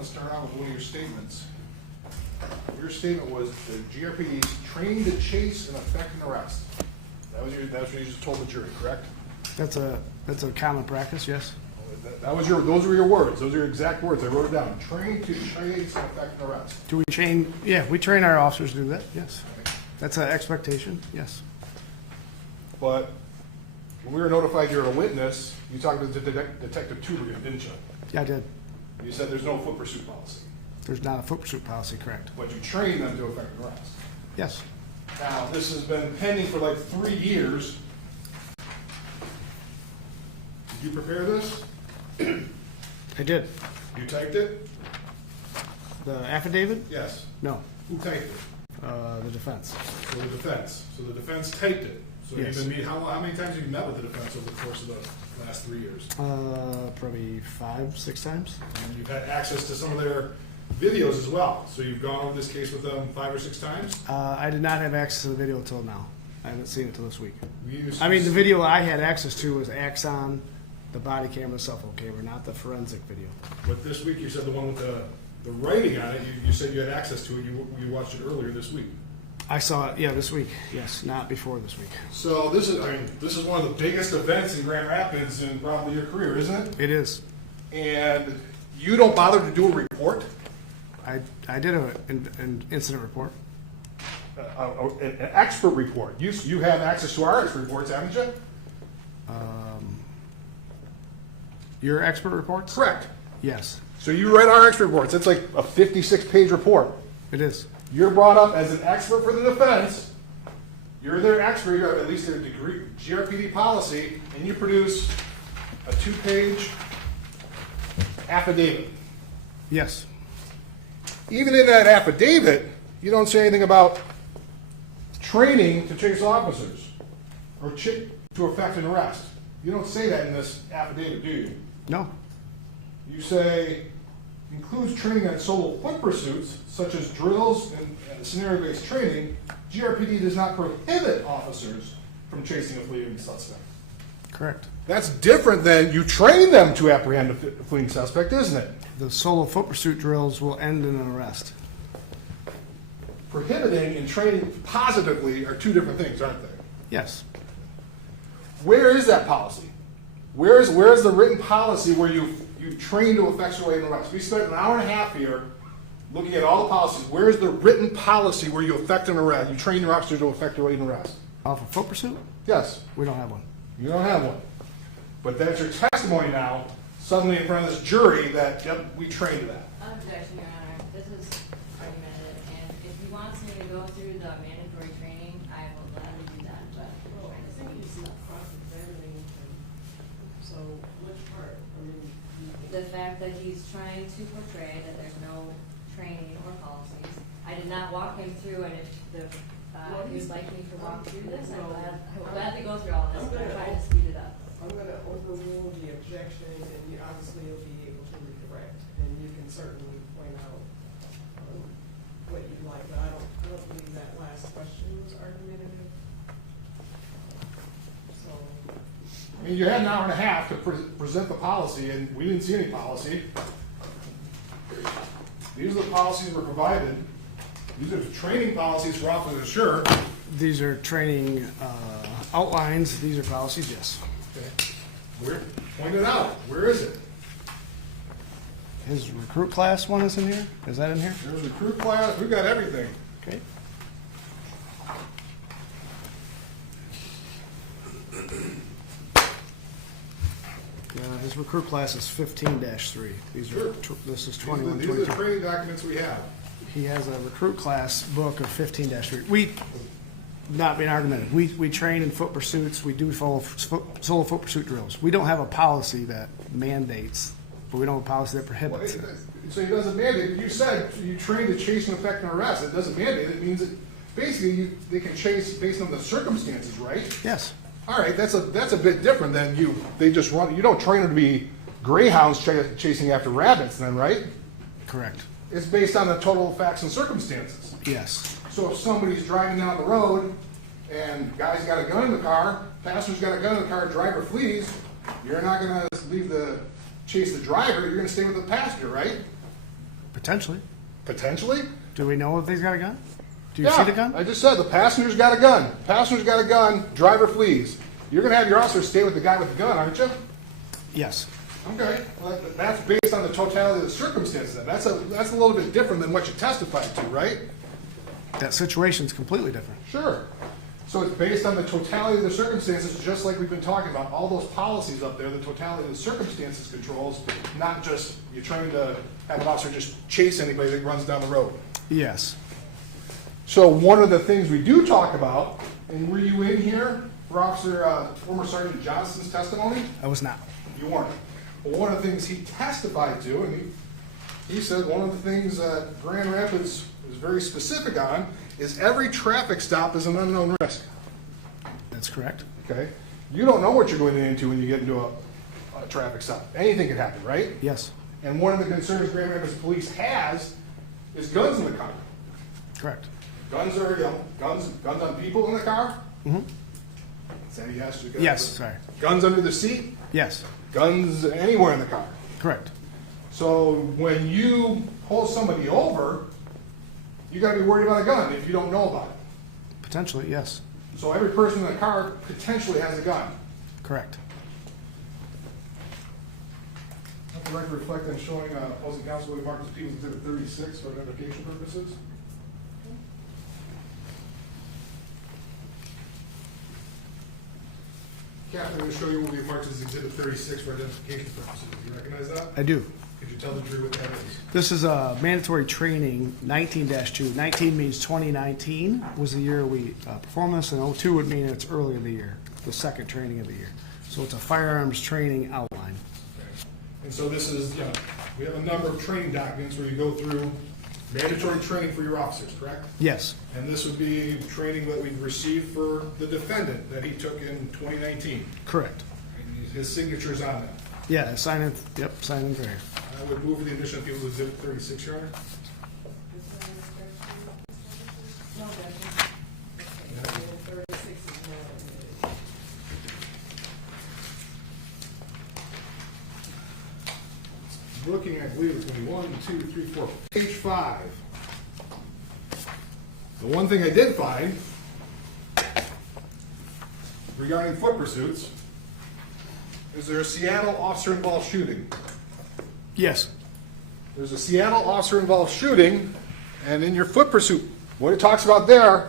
want to start out with one of your statements. Your statement was the GRPD is trained to chase and effect an arrest. That's what you just told the jury, correct? That's a common practice, yes. Those were your words. Those are your exact words. I wrote it down. Trained to chase and effect an arrest. Do we train? Yeah, we train our officers to do that. Yes, Okay. that's an expectation. Yes. But when we were notified you're a witness, you talked to Detective Tubergen, didn't you? Yeah, I did. You said there's no foot pursuit policy, There's not a foot pursuit policy, correct? but you trained them to effect an arrest. Yes. Now, this has been pending for like 3 years. Did you prepare this? I did. You typed it? The affidavit? Yes. No. Who typed it? The defense. So the defense. So the defense typed it. So Yes. you've been how many times have you met with the defense over the course of the last 3 years? Probably 5, 6 times. And you've had access to some of their videos as well. So you've gone over this case with them 5 or 6 times? I did not have access to the video until now. I haven't seen it till this week. The The video I had access to was Axon, the body camera, cell phone camera, not the forensic video. But this week you said the one with the writing on it, you said you had access to it. You watched it earlier this week. I saw it, yeah, this week. Yes, not before this week. So this is one of the biggest events in Grand Rapids in probably your career, isn't it? It is. And you don't bother to do a report? I did an incident report. An expert report. You have access to our expert reports, haven't you? Your expert reports? Correct. Yes, So you read our expert reports. It's like a 56-page report. it is. You're brought up as an expert for the defense. You're their expert, you have at least their degree, GRPD policy, and you produce a 2-page affidavit. Yes. Even in that affidavit, you don't say anything about training to chase officers or to effect an arrest. You don't say that in this affidavit, do you? No. You say, includes training on solo foot pursuits, such as drills and scenario-based training. GRPD does not prohibit officers from chasing a fleeing suspect. Correct. That's different than you train them to apprehend a fleeing suspect, isn't it? The solo foot pursuit drills will end in an arrest. Prohibiting and training positively are 2 different things, aren't they? Yes. Where is that policy? Where's the written policy where you train to effectuate an arrest? We spent an hour and a half here looking at all the policies. Where's the written policy where you effect an arrest? You train your officer to effectuate an arrest? Off of foot pursuit? Yes. We don't have one. You don't have one. But that's your testimony now, suddenly in front of this jury, that, yep, we trained to that. Objection, Your Honor. This is argumentative, and if he wants me to go through the mandatory training, I will gladly do that, but. Well, I think it's not cross-examining, so which part? The fact that he's trying to portray that there's no training or policies. I did not walk him through, and if he would like me to walk through this, I will gladly go through all this, but I'm trying to speed it up. I'm gonna overrule the objection, and you obviously will be able to redirect, and you can certainly point out what you'd like, but I don't believe that last question was argumentative. So. I mean, you had an hour and a half to present the policy, and we didn't see any policy. These are the policies were provided. These are the training policies for Officer Schurr. These are training outlines. These are policies, yes. Okay. Point it out. Where is it? His recruit class one is in here? Is that in here? There's recruit class. We've got everything. Okay. His recruit class is 15-3. These are this is 21. These are the training documents we have. He has a recruit class book of 15-3. We, not being argumentative, we train in foot pursuits. We do solo foot pursuit drills. We don't have a policy that mandates, but we don't have a policy that prohibits it. So it doesn't mandate. You said you train to chase and effect an arrest. It doesn't mandate. It means that basically they can chase based on the circumstances, right? Yes. All right, that's a bit different than they just run. You don't train them to be greyhounds chasing after rabbits, then, right? Correct. It's based on the total facts and circumstances. Yes. So if somebody's driving down the road and guy's got a gun in the car, passenger's got a gun in the car, driver flees, you're not going to chase the driver. You're going to stay with the passenger, right? Potentially. Potentially? Do we know if he's got a gun? Do you see the gun? I just said the passenger's got a gun. Passenger's got a gun, driver flees. You're going to have your officer stay with the guy with the gun, aren't you? Yes. Okay. Well, that's based on the totality of the circumstances. Then. That's a little bit different than what you testified to, right? That situation's completely different. Sure. So it's based on the totality of the circumstances, just like we've been talking about. All those policies up there, the totality of the circumstances controls, not just you're trying to have an officer just chase anybody that runs down the road. Yes. So one of the things we do talk about, and were you in here for former Sergeant Johnston's testimony? I was not. You weren't. Well, one of the things he testified to, and he said one of the things that Grand Rapids is very specific on, is every traffic stop is an unknown risk. That's correct. Okay? You don't know what you're going into when you get into a traffic stop. Anything can happen, right? Yes. And one of the concerns Grand Rapids Police has is guns in the car. Correct. Guns are, guns on people in the car? Mm-hmm. Is that yes? Yes, sorry. Guns under the seat? Yes. Guns anywhere in the car. Correct. So when you pull somebody over, you got to be worried about a gun if you don't know about it. Potentially, yes. So every person in the car potentially has a gun. Correct. Let the record reflect on showing opposing counsel will be marked as People's Exhibit 36 for identification purposes. Captain, I'm going to show you what we marked as Exhibit 36 for identification purposes. Do you recognize that? I do. Could you tell the jury what that is? This is a mandatory training, 19-2. 19 means 2019 was the year we performed this, and 02 would mean it's early in the year, the second training of the year. So it's a firearms training outline. Okay. And so this is, we have a number of training documents where you go through mandatory training for your officers, correct? Yes. And this would be training that we've received for the defendant that he took in 2019. Correct. And his signature's on that. Yeah, sign in. Yep, sign in there. I would move for the admission of People's Exhibit 36, Your Honor. No objection. 36 is not admitted. Looking, I believe it's going to be 1, 2, 3, 4, page 5. The one thing I did find regarding foot pursuits is there a Seattle officer-involved shooting. Yes. There's a Seattle officer-involved shooting, and in your foot pursuit, what it talks about there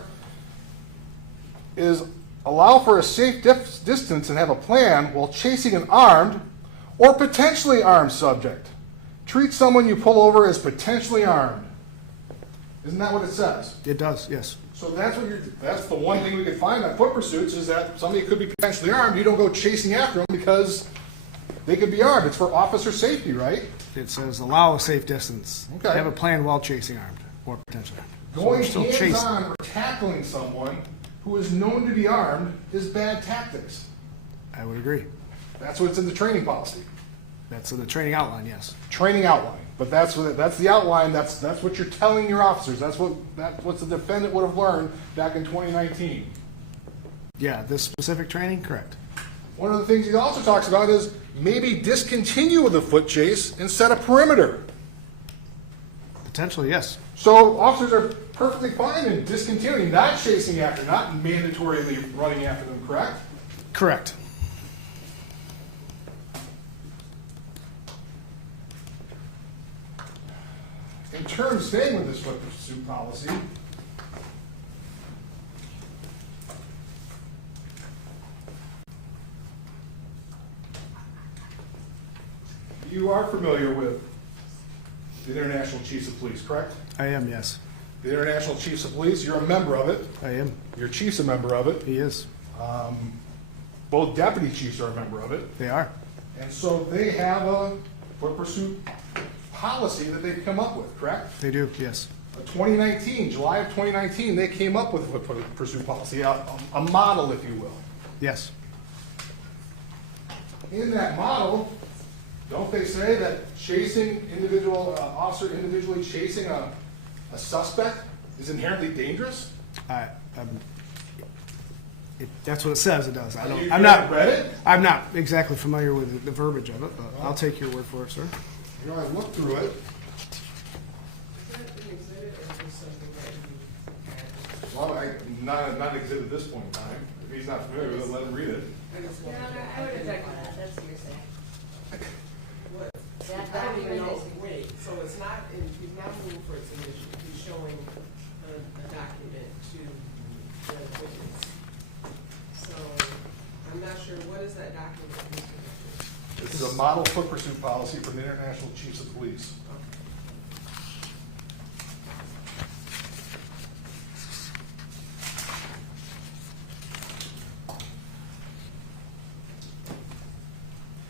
is allow for a safe distance and have a plan while chasing an armed or potentially armed subject. Treat someone you pull over as potentially armed. Isn't that what it says? It does, yes. So that's the one thing we could find on foot pursuits is that somebody could be potentially armed. You don't go chasing after them because they could be armed. It's for officer safety, right? It says allow a safe distance. Okay. Have a plan while chasing armed or potentially. So Going we're still chasing. hands-on or tackling someone who is known to be armed is bad tactics. I would agree. That's what's in the training policy. That's in the training outline, yes. Training outline. But that's the outline. That's what you're telling your officers. That's what the defendant would have learned back in 2019. Yeah, this specific training, correct. One of the things he also talks about is maybe discontinue the foot chase and set a perimeter. Potentially, yes. So officers are perfectly fine in discontinuing, not chasing after, not mandatorily running after them, correct? Correct. In terms, staying with this foot pursuit policy, you are familiar with the International Chiefs of Police, correct? I am, yes. The International Chiefs of Police, you're a member of it. I am. Your chief's a member of it. He is. Both deputy chiefs are a member of it. They are. And so they have a foot pursuit policy that they've come up with, correct? They do, yes. 2019, July of 2019, they came up with a foot pursuit policy, a model, if you will. Yes. In that model, don't they say that chasing officer individually chasing a suspect is inherently dangerous? That's what it says. It does. You I'm not read it? I'm not exactly familiar with the verbiage of it, but I'll take your word for it, sir. You know, I looked through it, Well, not exhibit at this point in time. If he's not familiar with it, let him read it. Your Honor, I would object to that, that's hearsay. What? That I don't even know, document is- wait, so it's not, he's not moving for its submission, he's showing a document to the witness. So, I'm not sure, what is that document, Mr. Richards? This is a model foot pursuit policy from the International Chiefs of Police.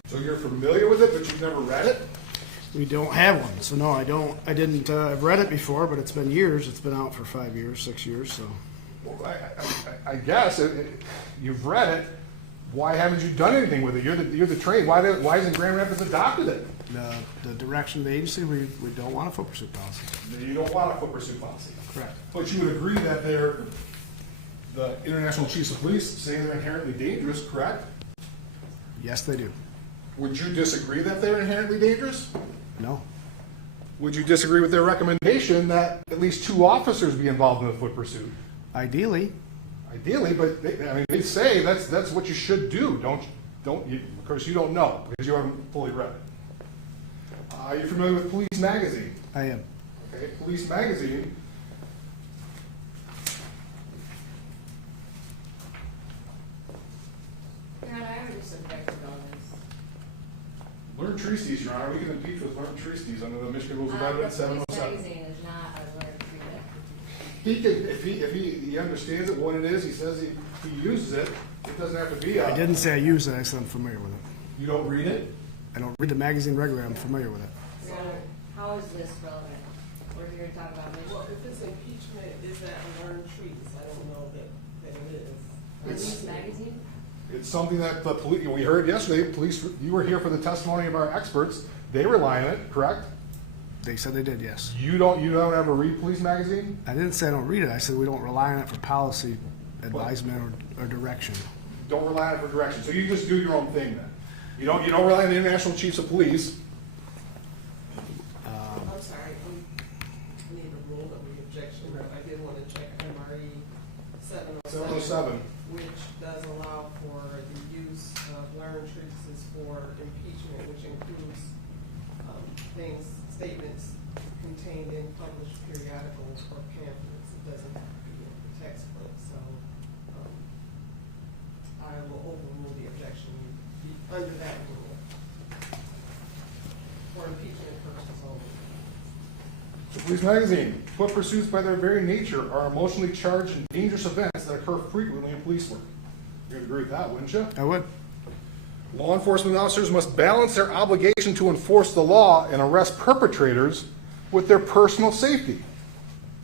So you're familiar with it, but you've never read it? We don't have one, so no, I don't. I didn't. I've read it before, but it's been years. It's been out for 5 years, 6 years. So Well, I guess you've read it. Why haven't you done anything with it? You're the trained. Why hasn't Grand Rapids adopted it? the direction of the agency, we don't want a foot pursuit policy. You don't want a foot pursuit policy. Correct. But you would agree that the International Chiefs of Police say they're inherently dangerous, correct? Yes, they do. Would you disagree that they're inherently dangerous? No. Would you disagree with their recommendation that at least 2 officers be involved in the foot pursuit? Ideally, Ideally, but they say that's what you should do. Don't you? Of course, you don't know because you haven't fully read it. Are you familiar with Police Magazine? I am. Okay, Police Magazine. Your Honor, I would just object to all this. Learn treatise, Your Honor. We can impeach with learn treatise under the Michigan Rules of Evidence The police 707. magazine is not a learned treatise. He can, if he understands it, what it is, he says he uses it. It doesn't have to be I didn't say I use it. I said I'm familiar with it. You don't read it? I don't read the magazine regularly. I'm familiar with it. Your Honor, how is this relevant? We're here to talk about Well, Michigan. if it's impeachment, is that a learned treatise? I don't know that it is. Police magazine? It's something that the police, we heard yesterday, police, you were here for the testimony of our experts. They rely on it, correct? They said they did, yes. You don't ever read Police Magazine? I didn't say I don't read it. I said we don't rely on it for policy advisement or direction. Don't rely on it for direction. So you just do your own thing then. You don't rely on the International Chiefs of Police. I'm sorry, I need a rule of the objection, but I did want to check MRE 707, 707. which does allow for the use of learned treatises for impeachment, which includes statements contained in published periodicals or pamphlets. It doesn't have to be in the textbook, so I will overrule the objection under that rule for impeachment purposes only. So Police Magazine, foot pursuits by their very nature are emotionally charged and dangerous events that occur frequently in police work. You'd agree with that, wouldn't you? I would. Law enforcement officers must balance their obligation to enforce the law and arrest perpetrators with their personal safety.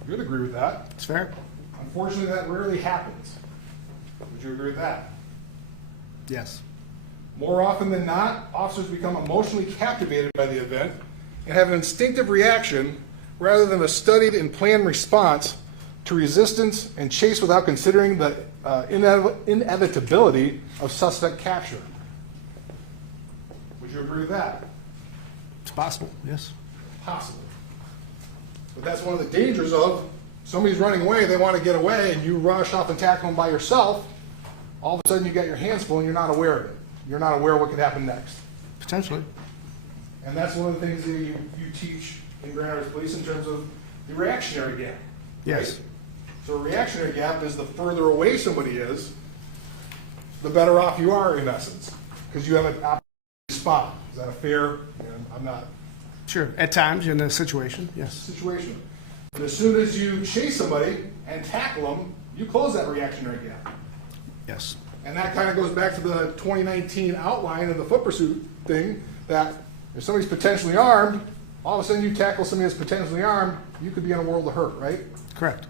You'd agree with that. It's fair. Unfortunately, that rarely happens. Would you agree with that? Yes. More often than not, officers become emotionally captivated by the event and have an instinctive reaction rather than a studied and planned response to resistance and chase without considering the inevitability of suspect capture. Would you agree with that? It's possible, yes. Possible. But that's one of the dangers of somebody's running away, they want to get away, and you rush off and tackle them by yourself. All of a sudden you got your hands full and you're not aware of it. You're not aware of what could happen next. Potentially. And that's one of the things that you teach in Grand Rapids Police in terms of the reactionary gap. Yes. Right? So a reactionary gap is the further away somebody is, the better off you are in essence, because you have an opportunity to respond. Is that a fair? I'm not. Sure. At times in a situation, yes. Situation. But as soon as you chase somebody and tackle them, you close that reactionary gap. Yes. And that kind of goes back to the 2019 outline of the foot pursuit thing, that if somebody's potentially armed, all of a sudden you tackle somebody that's potentially armed, you could be in a world of hurt, right? Correct.